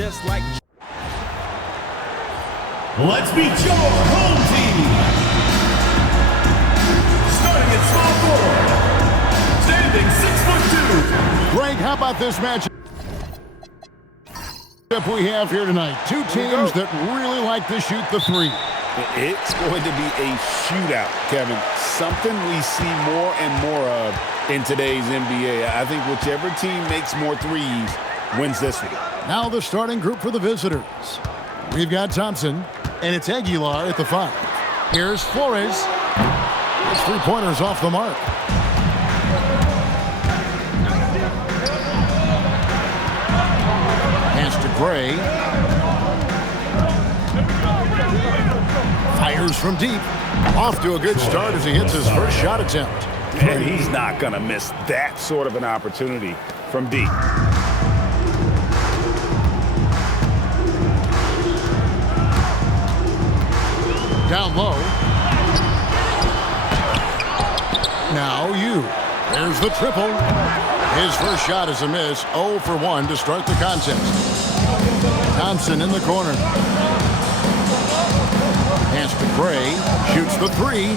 just like... Let's meet your home team. Starting at small forward, standing 6'2". Greg, how about this matchup we have here tonight? Two teams that really like to shoot the three. It's going to be a shootout, Kevin. Something we see more and more of in today's NBA. I think whichever team makes more threes wins this one. Now the starting group for the visitors. We've got Thompson, and it's Aguilar at the 5. Here's Flores. His three-pointers off the mark. Pass to Gray. Fires from deep. Off to a good start as he hits his first shot attempt. And he's not going to miss that sort of an opportunity from deep. Down low. Now you. There's the triple. His first shot is a miss. 0 for 1 to start the contest. Thompson in the corner. Pass to Gray. Shoots the 3.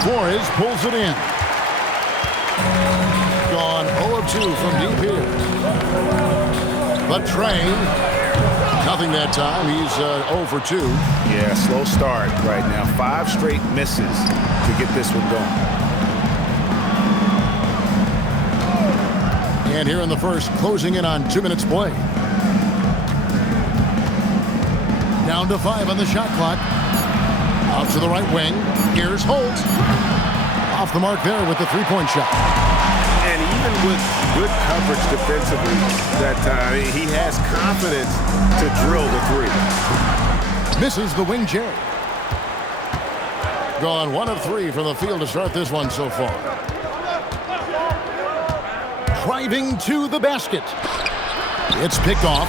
Flores pulls it in. Gone 0 of 2 from deep here. The train. Nothing that time. He's 0 for 2. Yeah, slow start right now. 5 straight misses to get this one going. And here in the first, closing in on 2 minutes play. Down to 5 on the shot clock. Out to the right wing. Here's Holt. Off the mark there with the three-point shot. And even with good coverage defensively that time, he has confidence to drill the 3. Misses the wing Jerry. Gone 1 of 3 from the field to start this one so far. Driving to the basket. It's picked off.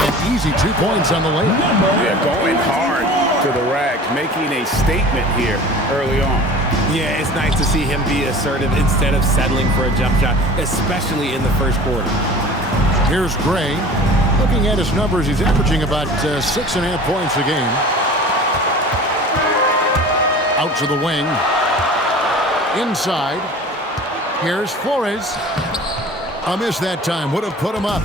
An easy 2 points on the layup. Yeah, going hard to the rack, making a statement here early on. Yeah, it's nice to see him be assertive instead of settling for a jump shot, especially in the first quarter. Here's Gray. Looking at his numbers, he's averaging about 6.5 points a game. Out to the wing. Inside. Here's Flores. A miss that time. Would have put him up.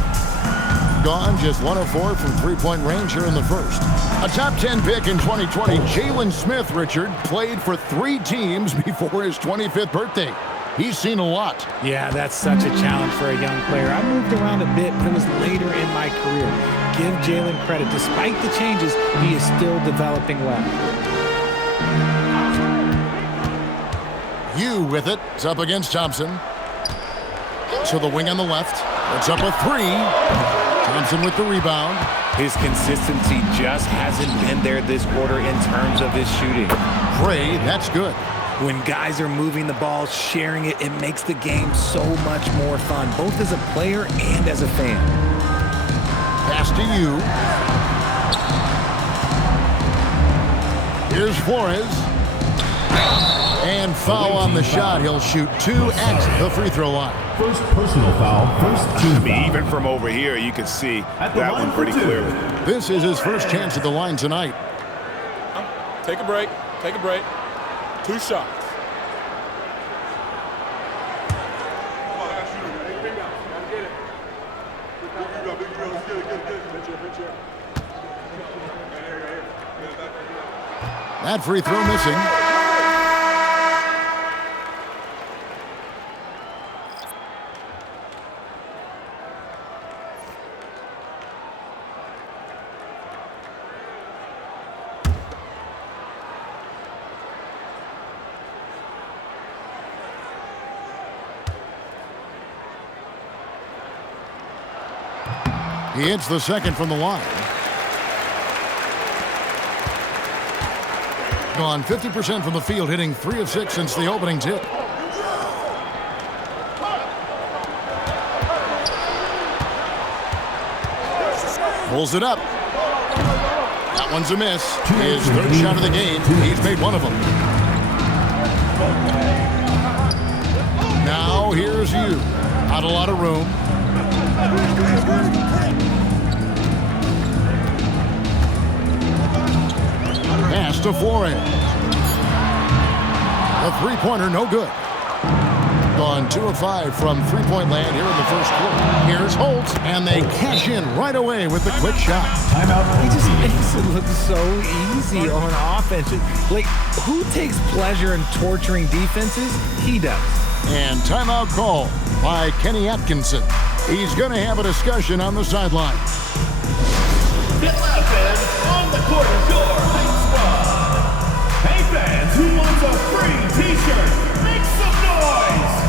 Gone just 1 of 4 from three-point range here in the first. A top 10 pick in 2020, Jalen Smith, Richard, played for 3 teams before his 25th birthday. He's seen a lot. Yeah, that's such a challenge for a young player. I moved around a bit, but it was later in my career. Give Jalen credit. Despite the changes, he is still developing well. You with it. It's up against Thompson. To the wing on the left. It's up a 3. Thompson with the rebound. His consistency just hasn't been there this quarter in terms of his shooting. Gray, that's good. When guys are moving the ball, sharing it, it makes the game so much more fun, both as a player and as a fan. Pass to you. Here's Flores. And foul on the shot. He'll shoot 2 at the free throw line. First personal foul, first team foul. Even from over here, you can see that one pretty clearly. This is his first chance at the line tonight. Take a break. Take a break. 2 shots. That free throw missing. He hits the second from the line. Gone 50% from the field, hitting 3 of 6 since the opening tip. Pulls it up. That one's a miss. His 3rd shot of the game. He's made 1 of them. Now Here's you. Not a lot of room. Pass to Flores. A three-pointer, no good. Gone 2 of 5 from three-point land here in the first quarter. Here's Holt, and they cash in right away with the quick shot. Timeout. He just makes it look so easy on offense. Like, who takes pleasure in torturing defenses? He does. And timeout call by Kenny Atkinson. He's going to have a discussion on the sideline. Get loud, fans. On the court is your home squad. Hey, fans, who wants a free t-shirt? Make some noise.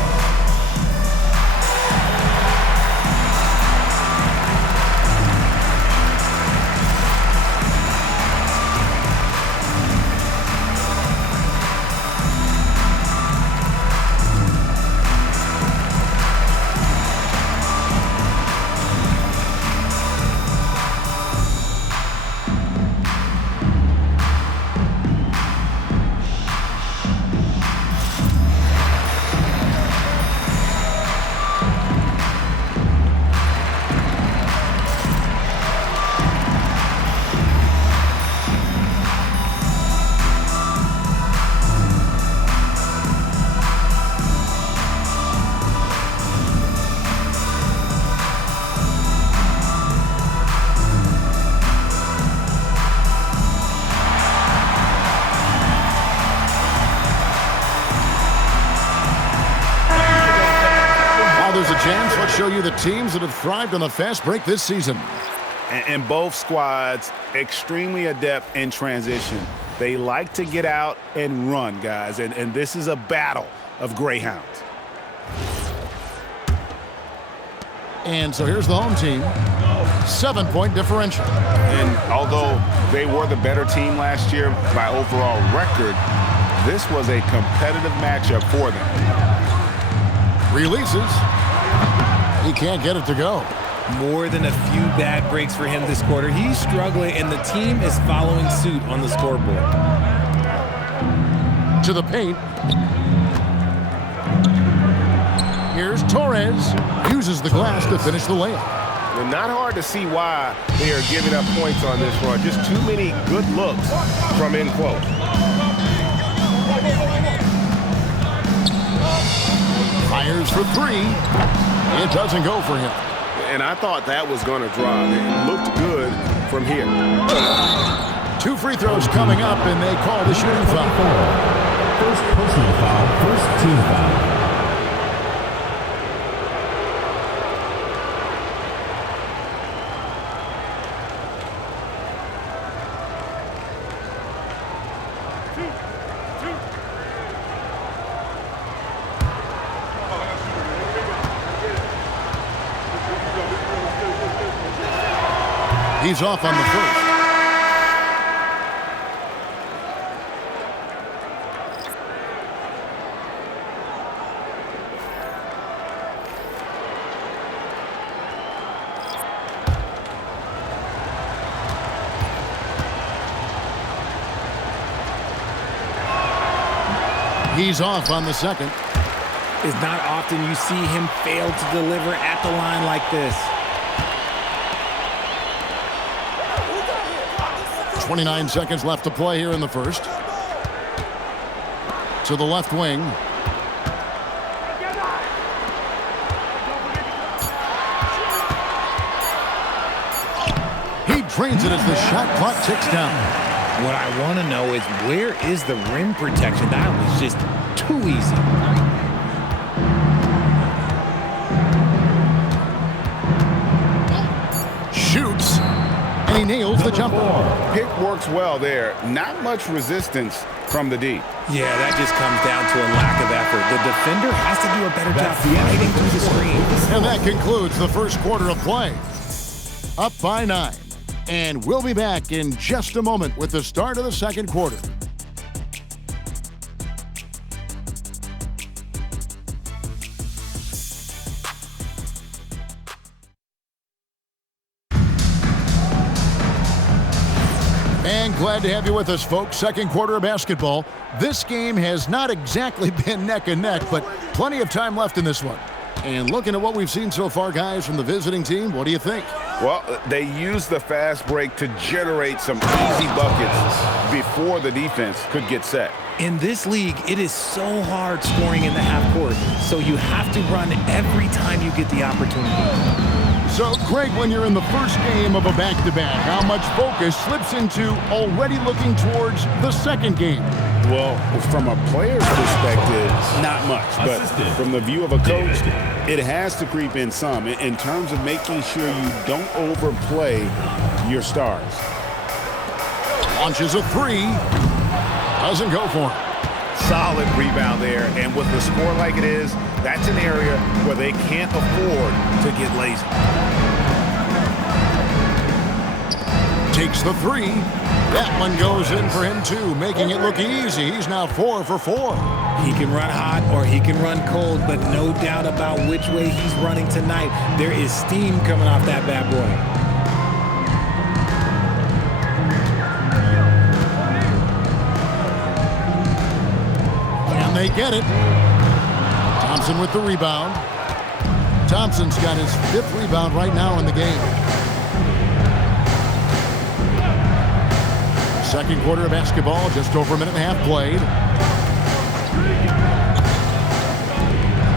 Chance, let's show you the teams that have thrived on the fast break this season. And both squads extremely adept in transition. They like to get out and run, guys. And this is a battle of greyhounds. And so here's the home team. 7-point differential. And although they were the better team last year by overall record, this was a competitive matchup for them. Releases. He can't get it to go. More than a few bad breaks for him this quarter. He's struggling, and the team is following suit on the scoreboard. To the paint. Here's Torres. Uses the glass to finish the layup. And not hard to see why they are giving up points on this run. Just too many good looks from in close. Fires for three. It doesn't go for him. And I thought that was going to drop. It looked good from here. 2 free throws coming up, and they call the shooting foul. First personal foul, first team foul. He's off on the first. He's off on the second. It's not often you see him fail to deliver at the line like this. 29 seconds left to play here in the first. To the left wing. He drains it as the shot clock ticks down. What I want to know is, where is the rim protection? That was just too easy. Shoots. And he nails the jumper. Pick works well there. Not much resistance from the D. Yeah, that just comes down to a lack of effort. The defender has to do a better job fighting through the screen. And that concludes the first quarter of play. Up by 9. And we'll be back in just a moment with the start of the second quarter. And glad to have you with us, folks. Second quarter of basketball. This game has not exactly been neck and neck, but plenty of time left in this one. And looking at what we've seen so far, guys, from the visiting team, what do you think? Well, they used the fast break to generate some easy buckets before the defense could get set. In this league, it is so hard scoring in the half court, so you have to run every time you get the opportunity. So, Greg, when you're in the first game of a back-to-back, how much focus slips into already looking towards the second game? Well, from a player's perspective, not much. But from the view of a coach, it has to creep in some in terms of making sure you don't overplay your stars. Launches a three. Doesn't go for him. Solid rebound there, and with the score like it is, that's an area where they can't afford to get lazy. Takes the three. That one goes in for him, too, making it look easy. He's now 4 for 4. He can run hot or he can run cold, but no doubt about which way he's running tonight. There is steam coming off that bad boy. They get it. Thompson with the rebound. Thompson's got his 5th rebound right now in the game. Second quarter of basketball, just over a minute and a half played.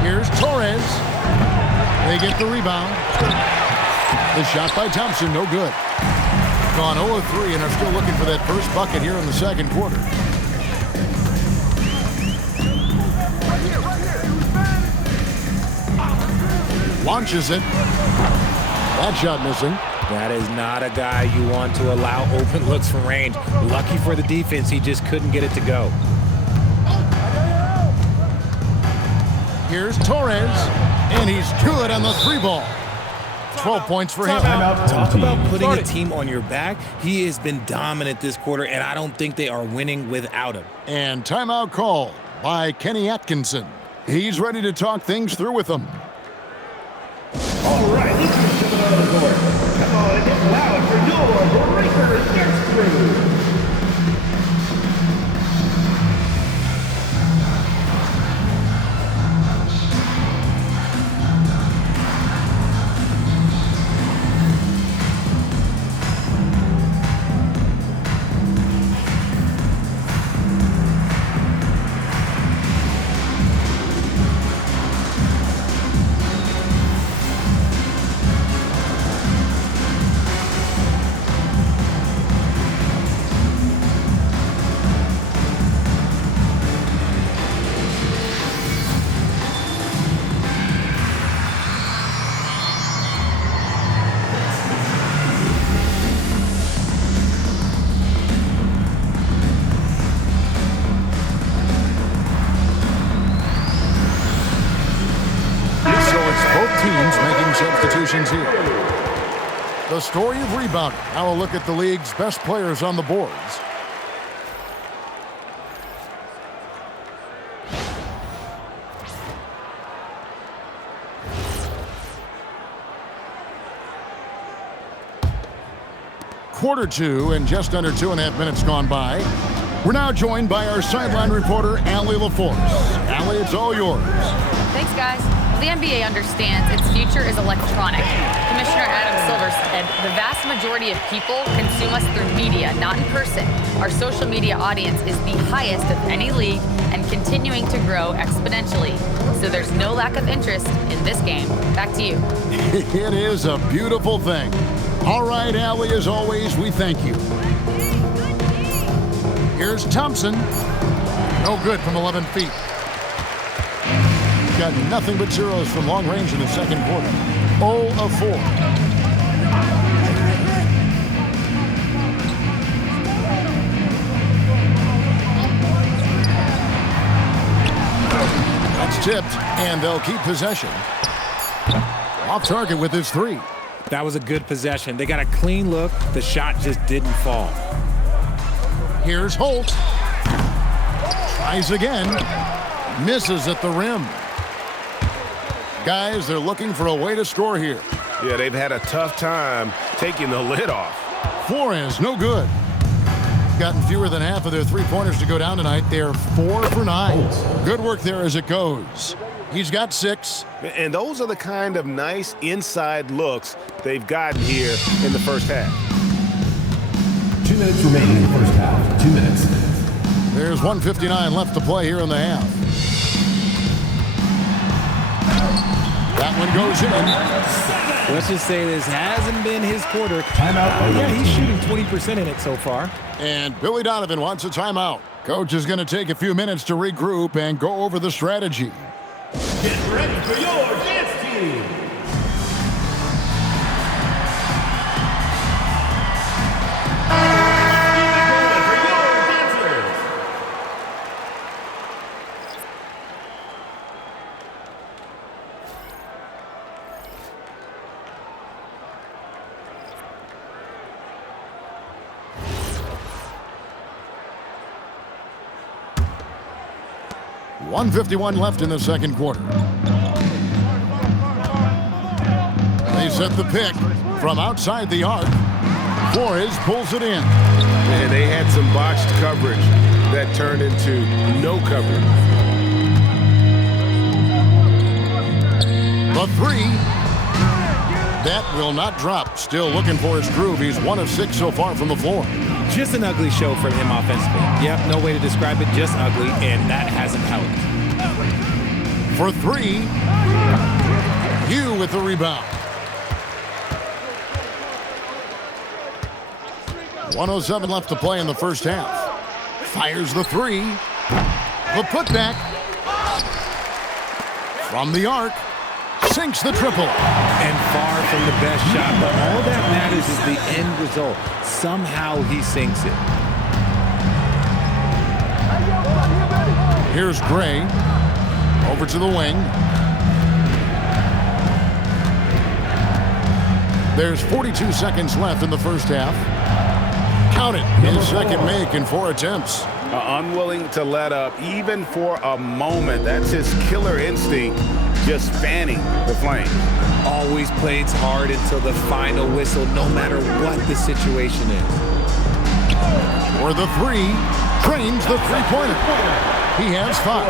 Here's Torres. They get the rebound. The shot by Thompson, no good. Gone 0-3 and are still looking for that first bucket here in the second quarter. Launches it. That shot missing. That is not a guy you want to allow open looks from range. Lucky for the defense, he just couldn't get it to go. Here's Torres, and he's good on the 3-ball. 12 points for him. Talk about putting a team on your back. He has been dominant this quarter, and I don't think they are winning without him. And timeout call by Kenny Atkinson. He's ready to talk things through with them. All right, let's get to the court. Come on and get loud for your breaker gets through. Substitutions here. The story of rebounding. Now a look at the league's best players on the boards. Quarter 2 and just under 2.5 minutes gone by. We're now joined by our sideline reporter, Allie LaForce. Allie, it's all yours. Thanks, guys. The NBA understands its future is electronic. Commissioner Adam Silver said the vast majority of people consume us through media, not in person. Our social media audience is the highest of any league and continuing to grow exponentially. So there's no lack of interest in this game. Back to you. It is a beautiful thing. All right, Allie, as always, we thank you. Here's Thompson. No good from 11 feet. Got nothing but zeros from long range in the second quarter. 0 of 4. That's tipped, and they'll keep possession. Off target with his 3. That was a good possession. They got a clean look. The shot just didn't fall. Here's Holt. Tries again. Misses at the rim. Guys, they're looking for a way to score here. Yeah, they've had a tough time taking the lid off. Flores, no good. Gotten fewer than half of their 3-pointers to go down tonight. They're 4 for 9. Good work there as it goes. He's got 6. And those are the kind of nice inside looks they've gotten here in the first half. 2 minutes remaining in the first half. 2 minutes. There's 1:59 left to play here in the half. That one goes in. Let's just say this hasn't been his quarter. Timeout. Yeah, he's shooting 20% in it so far. And Billy Donovan wants a timeout. Coach is going to take a few minutes to regroup and go over the strategy. Get ready for your dance team. .151 left in the second quarter. They set the pick from outside the arc. Flores pulls it in. And they had some botched coverage that turned into no coverage. The 3. That will not drop. Still looking for his groove. He's 1 of 6 so far from the floor. Just an ugly show for him offensively. Yep, no way to describe it, just ugly, and that hasn't helped. For 3, Hugh with the rebound. 1:07 left to play in the first half. Fires the 3. The putback. From the arc. Sinks the triple. And far from the best shot, but all that matters is the end result. Somehow he sinks it. Here's Gray. Over to the wing. There's 42 seconds left in the first half. Count it. His second make in 4 attempts. Unwilling to let up even for a moment. That's his killer instinct, just fanning the flame. Always plays hard until the final whistle, no matter what the situation is. For the 3, trains the three-pointer. He has 5.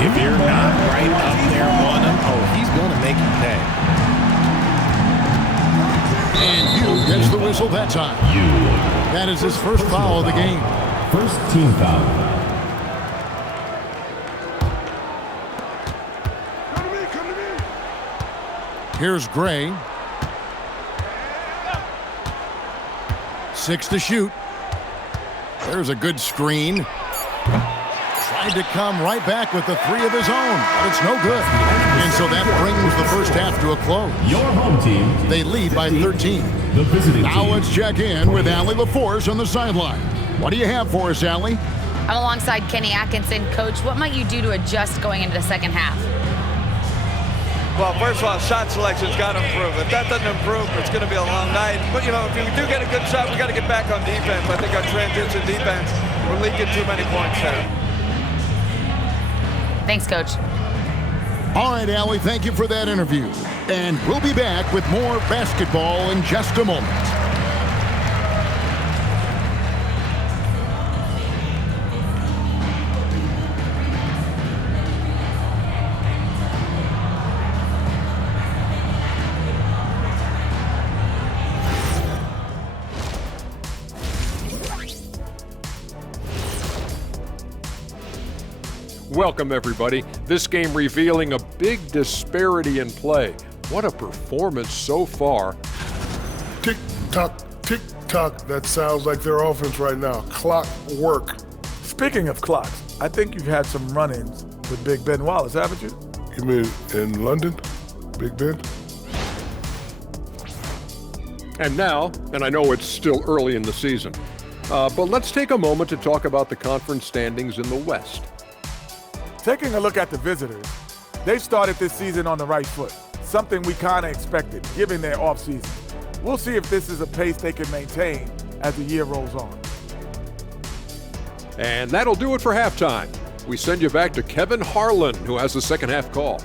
If you're not right up there on him, oh, he's going to make you pay. And Hugh gets the whistle that time. That is his first foul of the game. First team foul. Here's Gray. 6 to shoot. There's a good screen. Tried to come right back with the 3 of his own, but it's no good. And so that brings the first half to a close. Your home team. They lead by 13. The visiting Now team. let's check in with Allie LaForce on the sideline. What do you have for us, Allie? I'm alongside Kenny Atkinson. Coach, what might you do to adjust going into the second half? Well, first of all, shot selection's got to improve. If that doesn't improve, it's going to be a long night. But, you know, if we do get a good shot, we got to get back on defense. I think our transition defense, we're leaking too many points there. Thanks, Coach. All right, Allie, thank you for that interview. And we'll be back with more basketball in just a moment. Welcome, everybody. This game revealing a big disparity in play. What a performance so far. Tick-tock, tick-tock. That sounds like their offense right now. Clock work. Speaking of clocks, I think you've had some run-ins with Big Ben Wallace, haven't you? You mean in London? Big Ben? And now, and I know it's still early in the season, but let's take a moment to talk about the conference standings in the West. Taking a look at the visitors, they've started this season on the right foot, something we kind of expected, given their offseason. We'll see if this is a pace they can maintain as the year rolls on. And that'll do it for halftime. We send you back to Kevin Harlan, who has the second half call.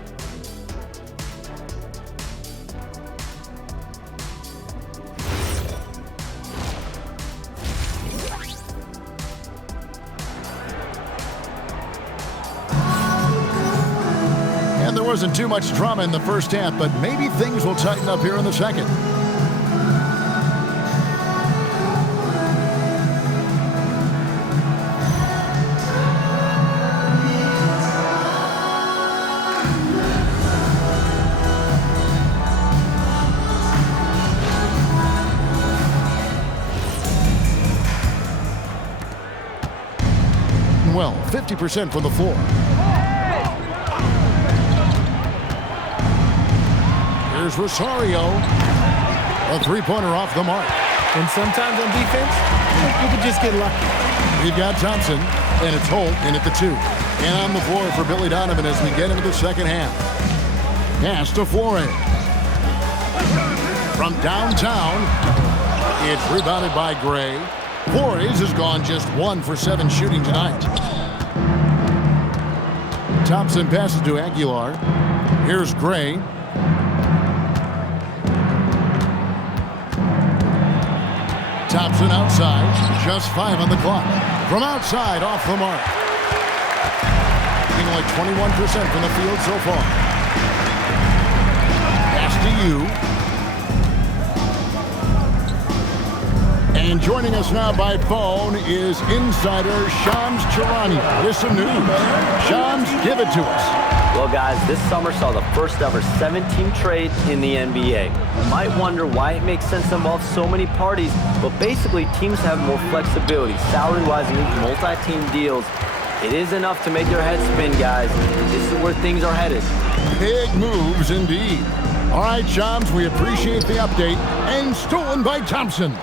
wasn't too much drama in the first half, but maybe things will tighten up here in the second. Well, 50% from the floor. Here's Rosario. A three-pointer off the mark. And sometimes on defense, you could just get lucky. We've got Thompson, and it's Holt in at the 2. And on the floor for Billy Donovan as we get into the second half. Pass to Flores. From downtown, it's rebounded by Gray. Flores has gone just 1 for 7 shooting tonight. Thompson passes to Aguilar. Here's Gray. Thompson outside. Just 5 on the clock. From outside, off the mark. Being only 21% from the field so far. Pass to you. And joining us now by phone is insider Shams Charania with some news. Shams, give it to us. Well, guys, this summer saw the first ever 7-team trade in the NBA. You might wonder why it makes sense to involve so many parties, but basically teams have more flexibility, salary-wise, and even multi-team deals. It is enough to make your head spin, guys. This is where things are headed. Big moves indeed. All right, Shams, we appreciate the update. And stolen by Thompson.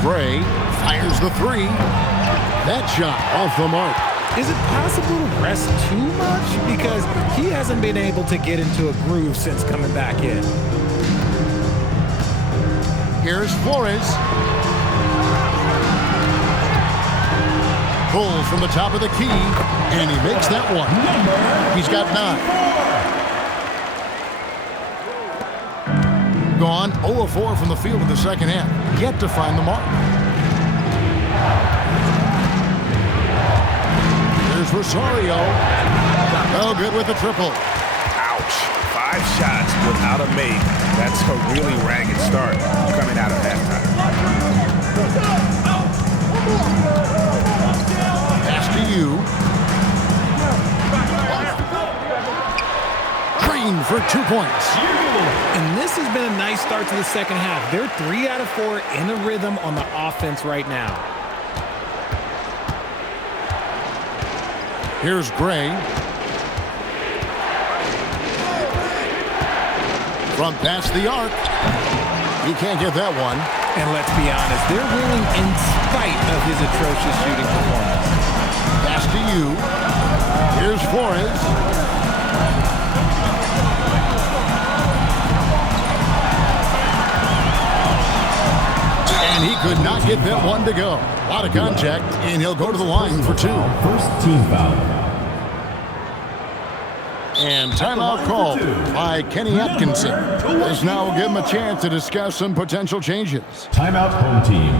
Gray fires the 3. That shot off the mark. Is it possible to rest too much? Because he hasn't been able to get into a groove since coming back in. Here's Flores. Pulls from the top of the key, and he makes that one. He's got 9. Gone 0-4 from the field in the second half. Yet to find the mark. Here's Rosario. Oh, good with the triple. Ouch. 5 shots without a make. That's a really ragged start coming out of halftime. Pass to you. Green for 2 points. And this has been a nice start to the second half. They're 3 out of 4 in a rhythm on the offense right now. Here's Gray. From past the arc. He can't get that one. And let's be honest, they're winning in spite of his atrocious shooting performance. Pass to you. Here's Flores. And he could not get that one to go. A lot of contact, and he'll go to the line for 2. First team foul. And timeout called by Kenny Atkinson. This now will give him a chance to discuss some potential changes. Timeout, home team.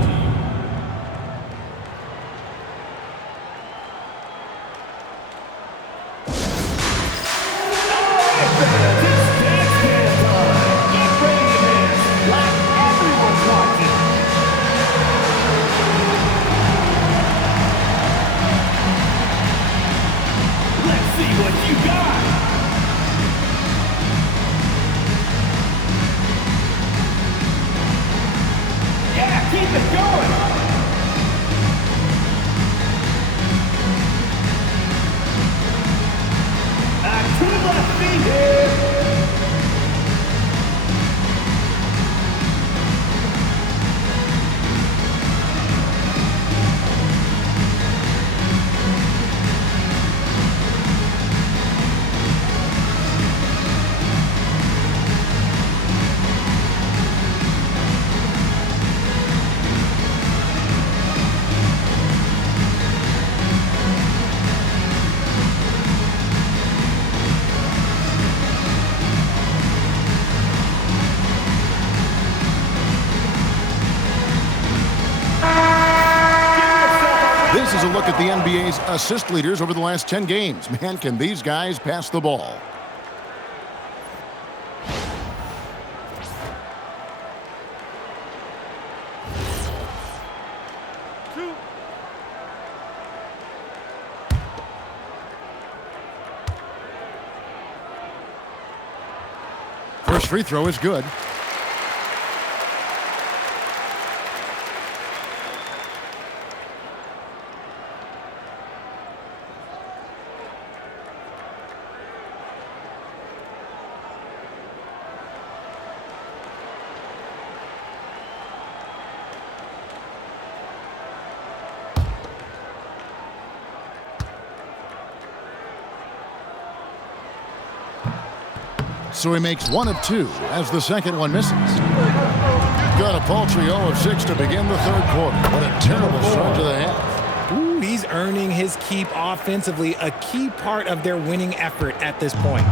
This is a look at the NBA's assist leaders over the last 10 games. Man, can these guys pass the ball. First free throw is good. So he makes 1 of 2 as the second one misses. Got a paltry 0 of 6 to begin the third quarter. What a terrible start to the half. Ooh, he's earning his keep offensively, a key part of their winning effort at this point.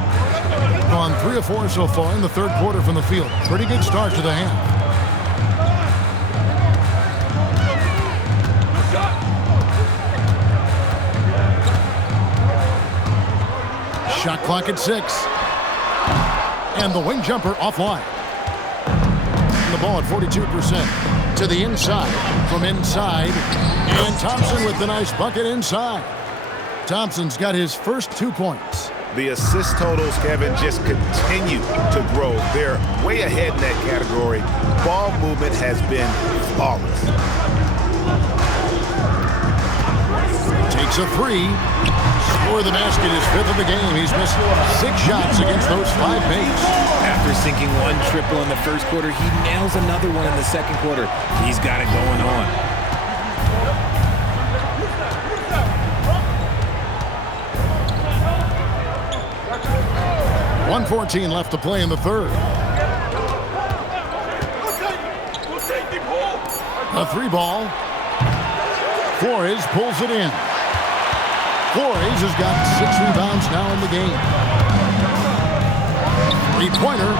Gone 3 of 4 so far in the third quarter from the field. Pretty good start to the half. Shot clock at 6. And the wing jumper offline. The ball at 42%. To the inside. From inside. And Thompson with the nice bucket inside. Thompson's got his first 2 points. The assist totals, Kevin, just continue to grow. They're way ahead in that category. Ball movement has been flawless. Takes a 3. Score the basket, his 5th of the game. He's missed 6 shots against those 5 makes. After sinking 1 triple in the first quarter, he nails another one in the second quarter. He's got it going on. .114 left to play in the third. A 3 ball. Flores pulls it in. Flores has got 6 rebounds now in the game. 3-pointer.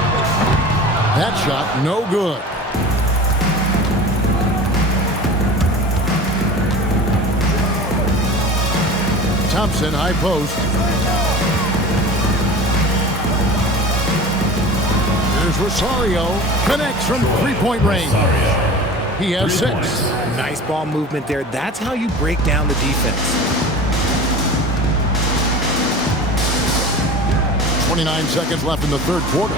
That shot no good. Thompson high post. Here's Rosario. Connects from 3-point range. He has 6. Nice ball movement there. That's how you break down the defense. 29 seconds left in the third quarter.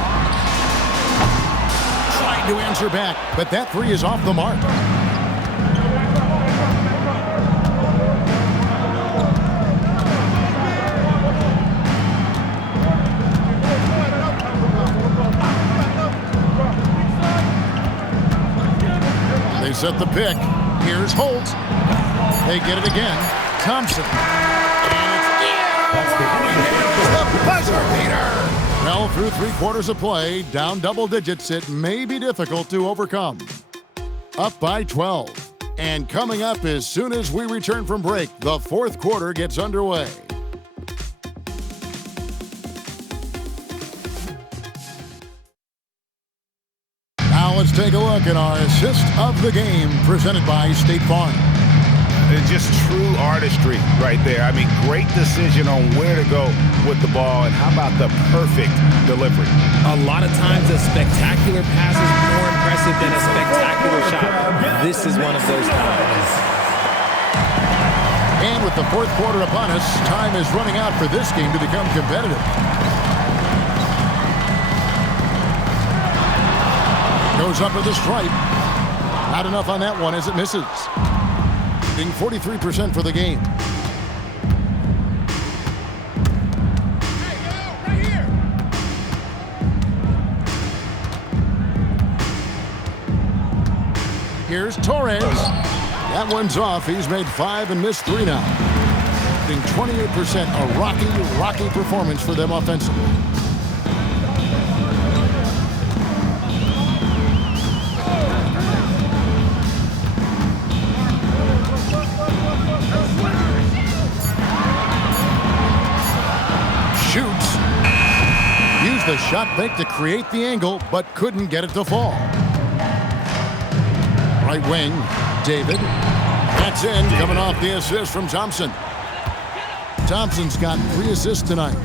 Trying to answer back, but that 3 is off the mark. They set the pick. Here's Holt. They get it again. Thompson. Well, through 3 quarters of play, down double digits, it may be difficult to overcome. Up by 12. And coming up as soon as we return from break, the fourth quarter gets underway. Now let's take a look at our assist of the game presented by State Farm. It's just true artistry right there. I mean, great decision on where to go with the ball, and how about the perfect delivery? A lot of times a spectacular pass is more impressive than a spectacular shot. This is one of those times. And with the fourth quarter upon us, time is running out for this game to become competitive. Goes up with the stripe. Not enough on that one as it misses. 43% for the game. Here's Torres. That one's off. He's made 5 and missed 3 now. 28%. A rocky performance for them offensively. Shoots. Used the shot fake to create the angle, but couldn't get it to fall. Right wing, David. That's in, coming off the assist from Thompson. Thompson's got 3 assists tonight.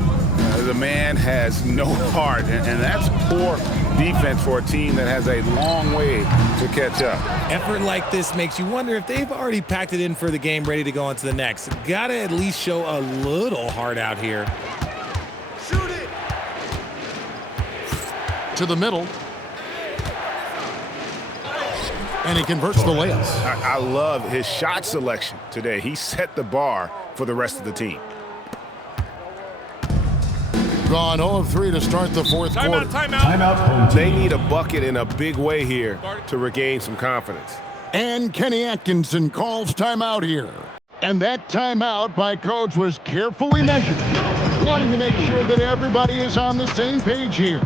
The man has no heart, and that's poor defense for a team that has a long way to catch up. Effort like this makes you wonder if they've already packed it in for the game, ready to go on to the next. Gotta at least show a little heart out here. Shoot it! To the middle. And he converts the layup. I love his shot selection today. He set the bar for the rest of the team. Gone 0 of 3 to start the fourth quarter. Timeout. They need a bucket in a big way here to regain some confidence. And Kenny Atkinson calls timeout here. And that timeout by Coach was carefully measured, wanting to make sure that everybody is on the same page here.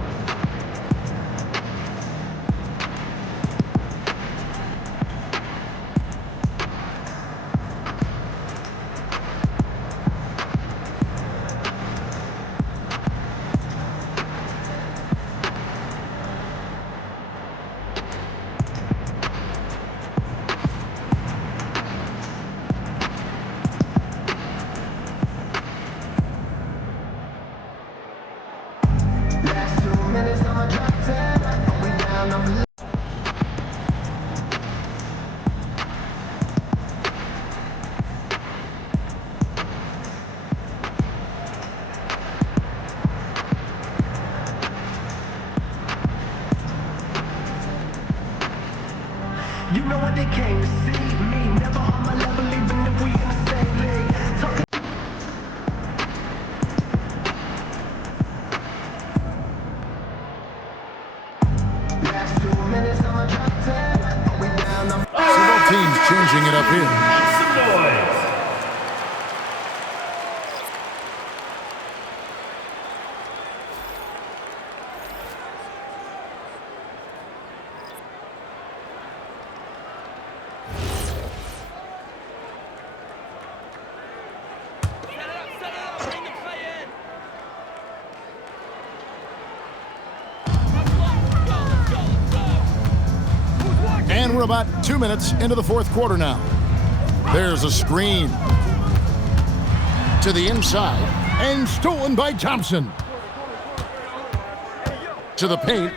You know what they came to see me, never on my level, even if we in the same league. Last 2 minutes on my drop 10, but we down on Several teams changing it up here. Make some noise. And we're about 2 minutes into the fourth quarter now. There's a screen to the inside and stolen by Thompson. To the paint.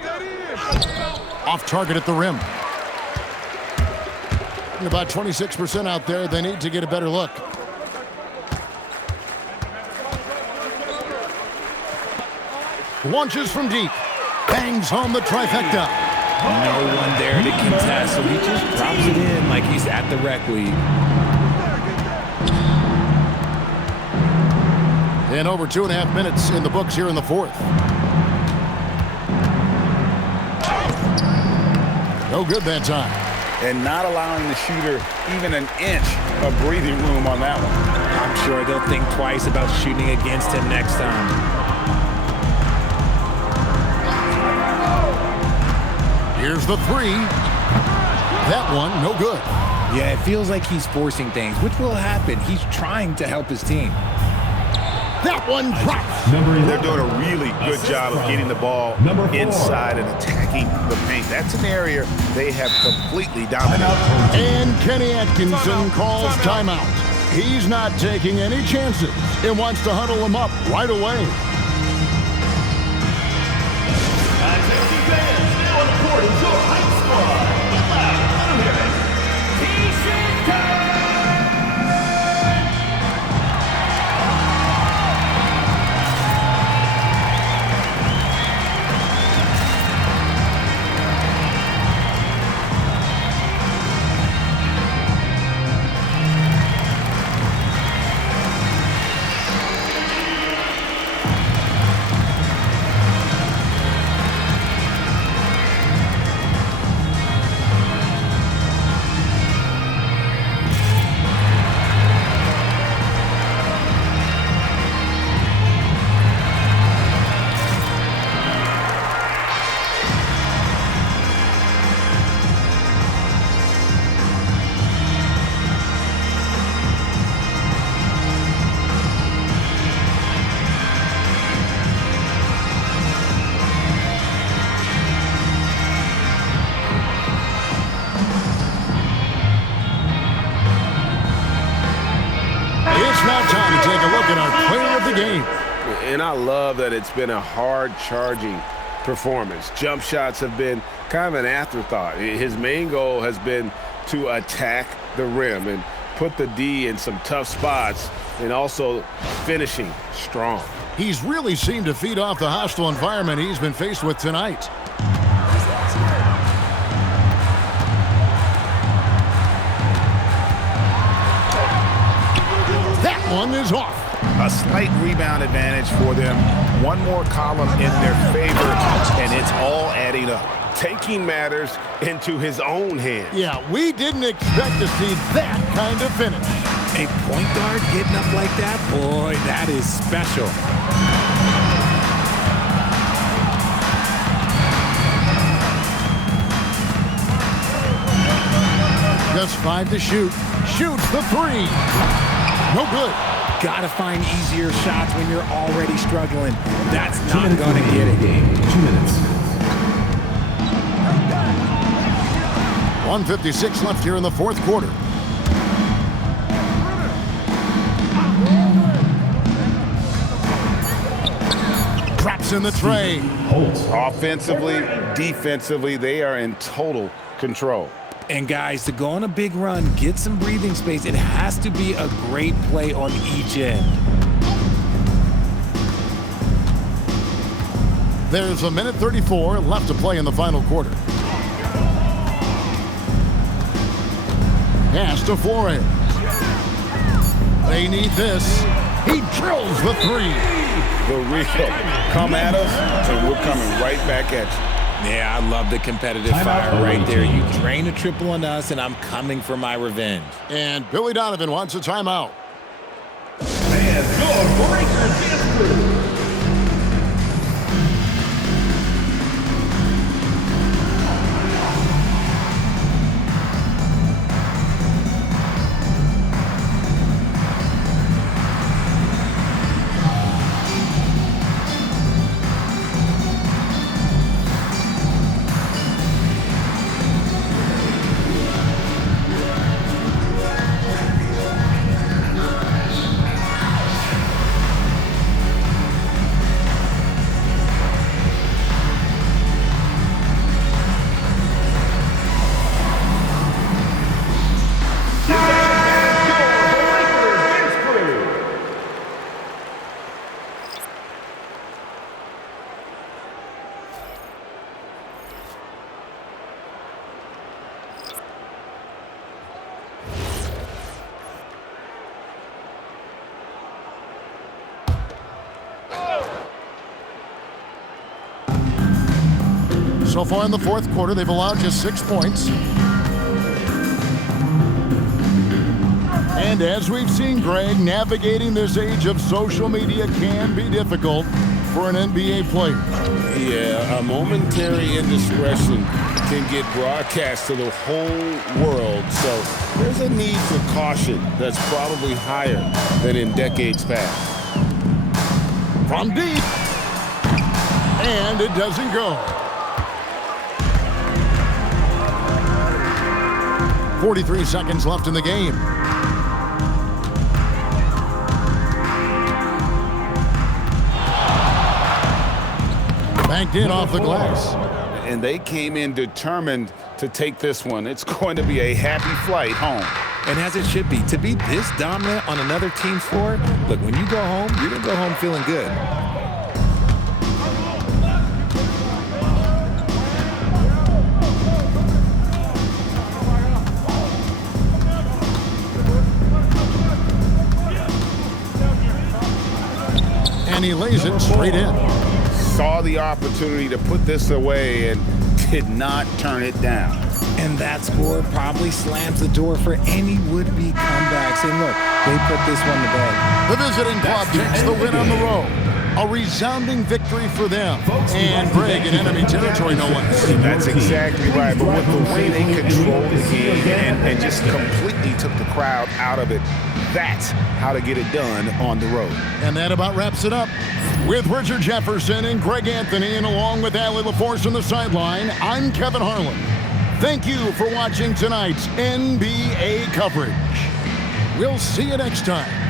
Off target at the rim. And about 26% out there. They need to get a better look. Launches from deep. Bangs home the trifecta. No one there to contest, so he just drops it in like he's at the rec league. And over 2.5 minutes in the books here in the fourth. No good that time. And not allowing the shooter even an inch of breathing room on that one. I'm sure they'll think twice about shooting against him next time. Here's the three. That one, no good. Yeah, it feels like he's forcing things, which will happen. He's trying to help his team. That one drops. They're doing a really good job of getting the ball inside and attacking the paint. That's an area they have completely dominated. And Kenny Atkinson calls timeout. He's not taking any chances and wants to huddle him up right away. Is your hype squad. Loud, let 'em hear it. T-shirt time! look at our player of the game. And I love that it's been a hard-charging performance. Jump shots have been kind of an afterthought. His main goal has been to attack the rim and put the D in some tough spots and also finishing strong. He's really seemed to feed off the hostile environment he's been faced with tonight. That one is off. A slight rebound advantage for them. One more column in their favor, and it's all adding up. Taking matters into his own hands. Yeah, we didn't expect to see that kind of finish. A point guard getting up like that, boy, that is special. Just 5 to shoot. Shoots the 3. No good. Gotta find easier shots when you're already struggling. That's not gonna get it. 2 minutes. 1:56 left here in the fourth quarter. Drops in the tray. Offensively, defensively, they are in total control. And guys, to go on a big run, get some breathing space, it has to be a great play on each end. There's 1:34 left to play in the final quarter. Pass to Flores. They need this. He drills the 3. The real come at us, and we're coming right back at you. Yeah, I love the competitive fire right there. You drain a triple on us, and I'm coming for my revenge. And Billy Donovan wants a timeout. And your breaker dance crew. So far in the fourth quarter, they've allowed just 6 points. And as we've seen, Greg, navigating this age of social media can be difficult for an NBA player. Yeah, a momentary indiscretion can get broadcast to the whole world. So there's a need for caution that's probably higher than in decades past. From deep. And it doesn't go. 43 seconds left in the game. Banked in off the glass. And they came in determined to take this one. It's going to be a happy flight home. And as it should be, to be this dominant on another team's floor, look, when you go home, you're going to go home feeling good. And he lays it straight in. Saw the opportunity to put this away and did not turn it down. And that score probably slams the door for any would-be comebacks. And look, they put this one to bed. The visiting club takes the win on the road. A resounding victory for them. And Greg in enemy territory, no less. That's exactly right. But with the way they controlled the game and just completely took the crowd out of it, that's how to get it done on the road. And that about wraps it up. With Richard Jefferson and Greg Anthony, and along with Allie LaForce on the sideline, I'm Kevin Harlan. Thank you for watching tonight's NBA coverage. We'll see you next time.